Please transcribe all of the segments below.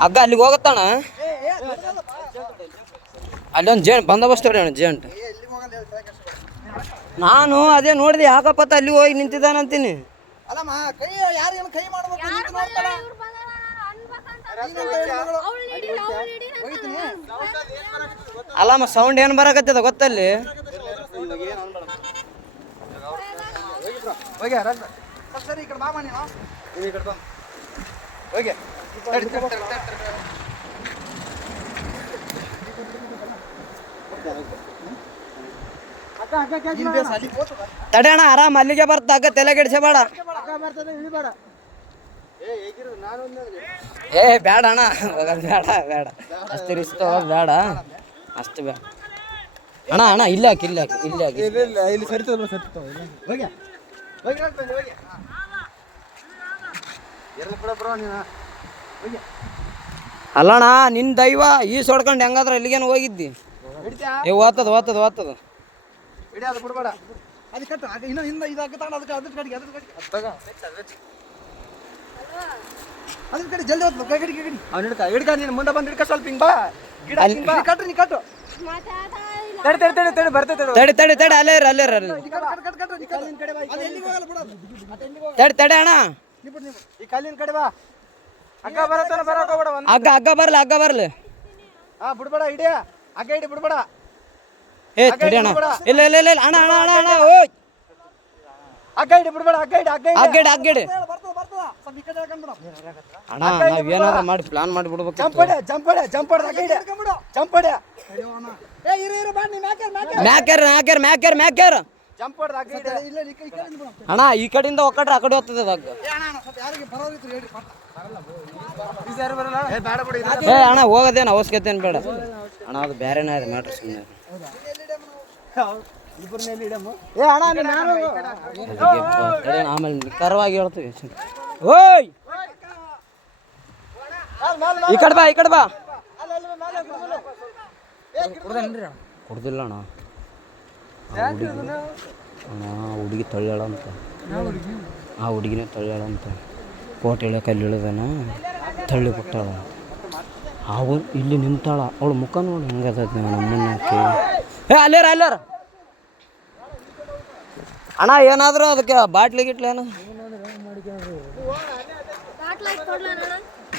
ಹಗ್ಗ ಅಲ್ಲಿಗೆ ಹೋಗತ್ತಣ. ಅಲ್ಲೊಂದು ಬಂದೋಬಸ್ತ್ ಹೊಡಿ ಅಣ್ಣ ಜೇಂಟ್. ನಾನು ಅದೇ ನೋಡಿದೆ ಯಾಕಪ್ಪತ್ತ ಅಲ್ಲಿ ಹೋಗಿ ನಿಂತಿದ್ದಾನಂತೀನಿ. ಅಲ್ಲಮ್ಮ ಸೌಂಡ್ ಏನು ಬರಕತ್ತದ ಗೊತ್ತಲ್ಲಿ. ತಡೆಯಣ ಆರಾಮ್ ಅಲ್ಲಿಗೆ ಬರ್ತ ಹಗ್ಗ ತಲೆ ಕೆಡಿಸಬೇಡ. ಏ ಬೇಡ ಅಣ್ಣ ಬೇಡ ಬೇಡ ಅಷ್ಟು ರಿಸ್ಕ್ ತಗೋದು ಬೇಡ. ಅಷ್ಟು ಬೇಡ ಅಣ್ಣ. ಅಣ್ಣ ಇಲ್ಲ ಹಾಕಿ ಇಲ್ಲ ಹಾಕಿ ಇಲ್ಲ ಹಾಕಿ ಇಲ್ಲಿ ಸರಿ. ಅಲ್ಲಣ್ಣ ನಿನ್ನ ದೈವ ಈ ಸೊಡ್ಕೊಂಡು ಹೆಂಗಾದ್ರೆ ಎಲ್ಲಿಗೇನು ಹೋಗಿದ್ದಿ. ಓದ್ತದ ಓದ್ತದ ಓದ್ತದ ಬಿಡ್ಬೇಡ. ಮುಂದೆ ಬಂದು ಹಿಡ್ಕ ಸ್ವಲ್ಪ ಹಿಂಗ್ ಬಾ. ತಡಿ ತಡಿ ತಡಿ ಅಲ್ಲೇ ಅಲ್ಲೇ ತಡಿ ತಡಿ ಅಣ್ಣ. ಈ ಕಲ್ಲಿನ ಕಡೆ ಬಾ. ಹಗ್ಗ ಬರತ್ತ ಬರಕ ಹಗ್ಗ ಹಗ್ಗ ಬರ್ಲಿ ಹಗ್ಗ ಬರ್ಲಿ. ಬಿಡ್ಬೇಡ ಹಿಡಿಯ ಹಗ್ಗ ಹಿಡಿ ಬಿಡ್ಬೇಡ. ಏ ತಡಿ ಅಣ್ಣ. ಇಲ್ಲ ಇಲ್ಲ ಇಲ್ಲ ಅಣ್ಣ ಅಣ್ಣ ಅಣ್ಣ ಅಣ್ಣ ಓಯ್ ಹಗ್ಗ ಹಿಡಿ ಬಿಡ್ಬೇಡ. ಹಗ್ಗ ಹಿಡಿ ಹಗ್ಗ ಹಿಡಿ ಹಗ್ಗ ಹಿಡಿ ಅಣ್ಣ. ನಾವ್ ಏನಾದ್ರು ಮಾಡಿ ಪ್ಲಾನ್ ಮಾಡಿ ಬಿಡ್ಬೇಕು. ಜಂಪಡೆ ಜಂಪಡೆ ಜಂಪಡೆ ಹಗ್ಗ ಹಿಡಿ ಜಂಪಡೆ. ಮ್ಯಾಕ್ಯಾರ ಮ್ಯಾಕ್ಯಾರ ಮ್ಯಾಕ್ಯಾರ ಮ್ಯಾಕ್ಯಾರ ಅಣ್ಣ. ಈ ಕಡೆಯಿಂದ ಒಕ್ಕಟ್ರೆ ಆ ಕಡೆ ಹೋಗ್ತದೆ ಹಗ್ಗ. ಏ ಅಣ್ಣ ಹೋಗೋದೇನು ಅವಶ್ಯಕತೆ ಏನು ಬೇಡ ಅಣ್ಣ. ಅದು ಬೇರೆನೇ ಇದೆ ಮ್ಯಾಟ್ರ್ ಸುಮ್ಮನೆ. ಆಮೇಲೆ ಕರವಾಗಿ ಹೇಳ್ತೀವಿ. ಓಯ್ ಈ ಕಡೆ ಬಾ ಈ ಕಡೆ ಬಾ. ಕೊಡ್ದಿಲ್ಲ ಅಣ್ಣ. ಅಣ್ಣ ಹುಡುಗಿ ತಳ್ಳ್ಯಾಳ ಅಂತ. ಆ ಹುಡುಗಿನೇ ತಳ್ಳ್ಯಾಳ ಅಂತ. ಕೋಟೆ ಇಳಿಯೋಕೆ ಅಲ್ಲಿ ಇಳಿದಾನ ತಳ್ಳಿ ಬಿಟ್ಟಾಳ. ಅವು ಇಲ್ಲಿ ನಿಂತಾಳ. ಅವಳು ಮುಖ ನೋಡಿ ಹೆಂಗದ ನಮ್ಮನ್ನಕ್ಕೆ. ಏ ಅಲ್ಲೇರ ಅಲ್ಲೇರ ಅಣ್ಣ. ಏನಾದರೂ ಅದಕ್ಕೆ ಬಾಟ್ಲಿ ಗಿಟ್ಲಿ ಏನು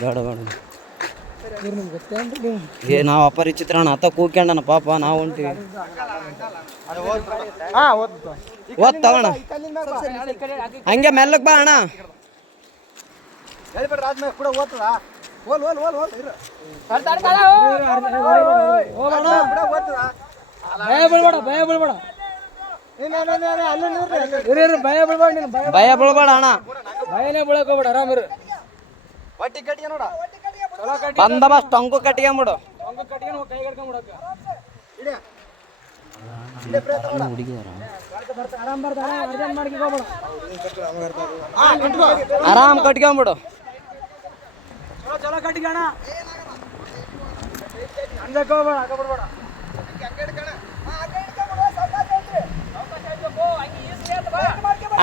ಬೇಡ ಬೇಡ. ಏ ನಾವು ಅಪರಿಚಿತ್ರ ಅಣ್ಣ. ಅತ್ತ ಕೂಕ್ಯಣ್ಣ ಪಾಪ ನಾವು ಹೊಂಟಿವಿ. ಓದ್ ತಗೋಣ ಹಂಗೆ ಮೆಲ್ಲಕ್ ಬಾ ಅಣ್ಣ. ಭಯ ಬೀಳ್ಬೇಡ ಅಣ್ಣ. ಭಯನೇ ಬೀಳಕ್ ಹೋಗ್ಬೇಡ ಆರಾಮಿರು. ಬಂದೋಬಸ್ತ್ ಟೊಂಕು ಕಟ್ಕೊಂಬಿಡು. ಆರಾಮ್ ಕಟ್ಕೊಂಬಿಡು.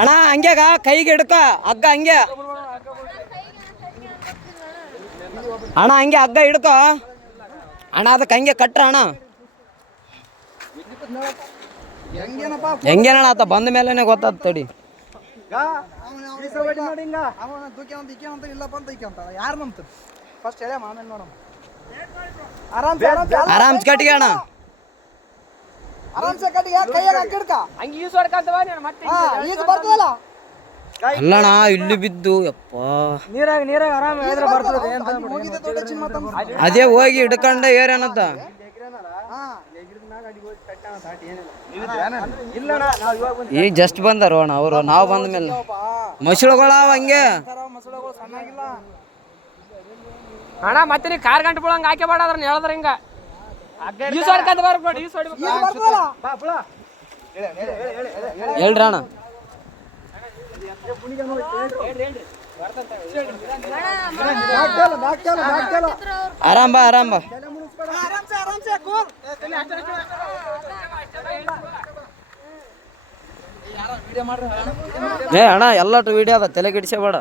ಅಣ್ಣ ಹಂಗ್ಯಾಗ ಕೈಗೆ ಹಿಡ್ಕ ಹಗ್ಗ ಹಂಗೆ ಅಣ್ಣ. ಹಂಗೆ ಹಗ್ಗ ಹಿಡ್ಕೊ ಅಣ್ಣ. ಅದಕ್ಕೆ ಹಂಗೆ ಕಟ್ರ ಅಣ್ಣ. ಹೆಂಗೇನಣ್ಣ ಆತ ಬಂದ ಮೇಲೆನೆ ಗೊತ್ತಾದ. ತಡಿ ಆರಾಮ್ ಕಟ್ಟಿಗೆ ಅಣ್ಣ. ಅಲ್ಲಣ್ಣ ಇಲ್ಲಿ ಬಿದ್ದು ಯಪ್ಪ ಅದೇ ಹೋಗಿ ಹಿಡ್ಕೊಂಡ ಏರೇನಂತ. ಈಗ ಜಸ್ಟ್ ಬಂದಾರ ಅಣ್ಣ ಅವರು. ನಾವು ಬಂದ ಮೇಲೆ ಮಸಳುಗಳಾವ ಹಂಗೆ ಅಣ್ಣ. ಮತ್ತೆ ನೀ ಕಾರ್ ಗಂಟೆ ಬಿಡಂಗ ಹಾಕಿ ಬಾಡ್ರ ಹೇಳಿದ್ರ ಹಿಂಗ ಹೇಳ್ರಿ ಅಣ್ಣ. ಆರಾಮ್ ಬಾ ಆರಾಮ್ ಬಾ. ಏ ಅಣ್ಣ ಎಲ್ಲಟು ವಿಡಿಯೋ ಅದ ತಲೆ ಕೆಡಿಸಬೇಡ.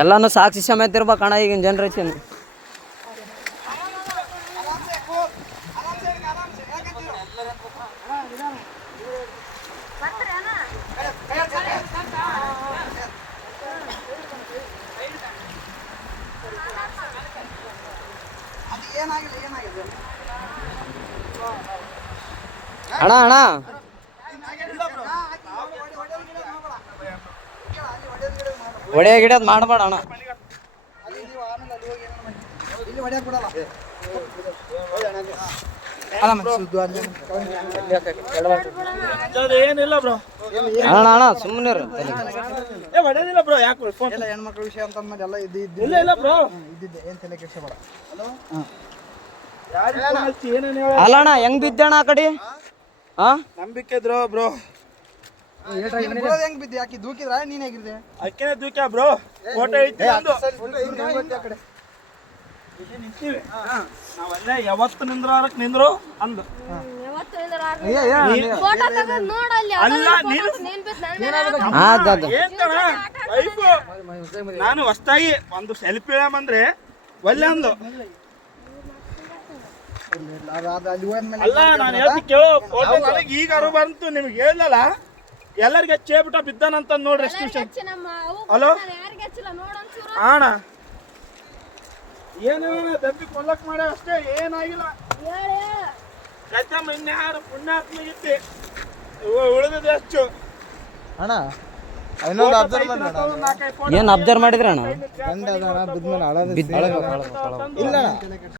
ಎಲ್ಲಾನು ಸಾಕ್ಷಿ ಸಮೇತ ಇರ್ಬೇಕಣ್ಣ ಈಗಿನ ಜನ್ರೇಷನ್. ಅಣ್ಣ ಅಣ್ಣ ಹೊಡೆಯ ಗಿಡದ್ ಮಾಡಬೇಡ ಅಣ್ಣ. ಏನಿಲ್ಲ ಬ್ರೋ, ಅಣ್ಣ ಅಣ್ಣ ಸುಮ್ಮನೆ ಹೊಡೆದಿಲ್ಲ ಬ್ರೋ. ಯಾಕೆ ಫೋನ್ ಹೆಣ್ಮಕ್ಳ ವಿಷಯ ಅಂತ ಅಂದ್ಮೇಲೆ ಎಲ್ಲ ಇಲ್ಲ ಇಲ್ಲ ಬ್ರೋ. ಇದ್ದಿದ್ದೆ ಏನ್ ತಲೆ ಕೆಡ್ಸ್ಕೊಬೇಡ. ಏನೇನು ಹೇಳ ಅಲ್ಲ ಅಣ್ಣ ಹೆಂಗ್ ಬಿದ್ದಣ್ಣ ಆ ಕಡೆ? ಹಾ ನಂಬಿಕೆ ಇದ್ರು ಬ್ರೋ. ಹೆಂಗ್ ಬಿದ್ದೆ? ಯಾಕೆ ದೂಕಿದ್ರ ನೀನ್ ಹೇಗಿದ್ದೆ? ಅಕ್ಕೇನೆ ದೂಕ್ಯ ಬ್ರೋ. ಫೋಟೋ ಐತಿ ಒಂದು. ಇಲ್ಲಿ ನಿಂತೀವಿ. ನಾವಲ್ಲೇ ಯಾವತ್ತು ನಿಂದ್ರಾರಕ್ ನಿಂದ್ರು ಅಂದು. ಅಲ್ಲ ನೀನು ಏನ್ ಕಣ ಲೈಫು. ನಾನು ಹೊಸ್ತಾಗಿ ಒಂದು ಸೆಲ್ಫಿ ಇಳಮಂದ್ರೆ ಒಲ್ಲೆ ಅಂದು. ಅಲ್ಲ ನಾನು ಹೇಳ್ತಿ ಕೇಳೋ ಫೋಟೋ ನನಗೆ ಈಗ ಅರು ಬಂತು. ನಿಮ್ಗೆ ಹೇಳಿಲ್ಲ ಎಲ್ಲರಿಗೆ ಹಚ್ಚೇಬಿಟ್ಟ ಬಿದ್ದಾನಂತ ನೋಡ್ರಿ ಎಷ್ಟು ವಿಷಯ. ಹಲೋ ಅಣ್ಣ ಏನು ದಬ್ಬಿ ಕೊಲ್ಲಕ್ ಮಾಡ ಅಷ್ಟೇ, ಏನಾಗಿಲ್ಲ. ಕಚ್ಚಮ್ಮ ಇನ್ಯಾರು ಪುಣ್ಯಾತ್ಮಗಿತ್ತಿ ಉಳಿದಿದೆ ಅಷ್ಟು. ಅಣ್ಣ ಏನ್ ಅಬ್ಸರ್ವ್ ಮಾಡಿದ್ರಣ್ಣ? ಇಲ್ಲ